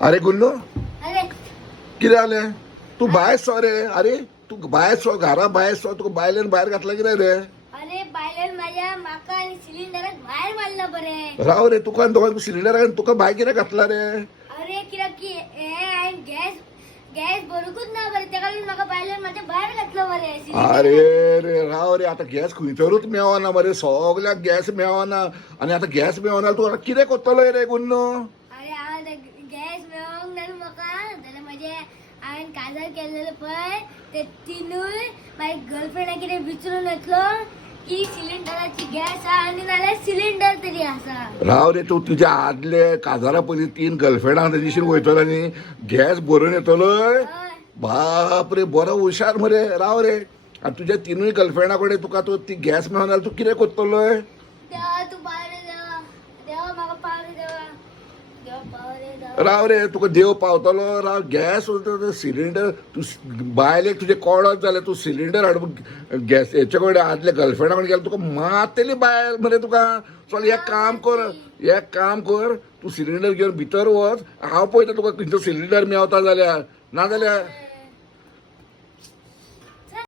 अरे गुल्लू अरे कितें जालें तू भायर सो रे अरे तू भायर सो घरा भायर सो तुका बायलेन भायर घातला कितें रे अरे बायलेन माझ्या माका आणि सिलिंडरात बाहेर मारलं बरे. राव रे तुका दोन सिलिंडर तुका भायर कितें घातला रे अरे कित्याक की हे हांवें गॅस भरूकच ना बरे त्या कारण म्हाका बायलेन माझ्या बाहेर घातलं बरे सिलिंडर. अरे रे राव रे आता गॅस खंयसरूच मेळना मरे सगळ्याक गॅस मेळना आणि आता गॅस मेळना तू आता कितें करतलो रे गुन्नू अरे हांव गॅस मेळोंक ना म्हाका जाल्यार माझे हांवें काजार केलेलं पळय ते तिनूय माझ्या गर्लफ्रेंडा कितें विचारून येतलो की सिलिंडराची गॅस आहा आनी नाल्यार सिलिंडर तरी आसा. राव रे तू तुझ्या आदले काजारा पयलीं 3 गर्लफ्रेंडा दिशीन वयतलो आनी गॅस भरून येतलो हय. बाप रे बरो हुशार मरे राव रे आणि तुझ्या तिनूय गर्लफ्रेंडा कडेन तुका तो ती गॅस मेळना जाल्यार तू कितें करतलो देवा तू पावरे देवा देवा म्हाका पावरे देवा देवा पावरे देवा. राव रे तुका देव पावतलो राव गॅस सिलिंडर तू बायलेक तुजे कोडत जाल्यार तू सिलिंडर हाड गॅस हेचे कडेन आदले गर्लफ्रेंडा कडेन गेल्यार तुका मारतली बायल मरे तुका चल एक काम कर तू सिलिंडर घेवन भितर वच हांव पळयता तुका खंयचो सिलिंडर मेवता जाल्यार नाजाल्यार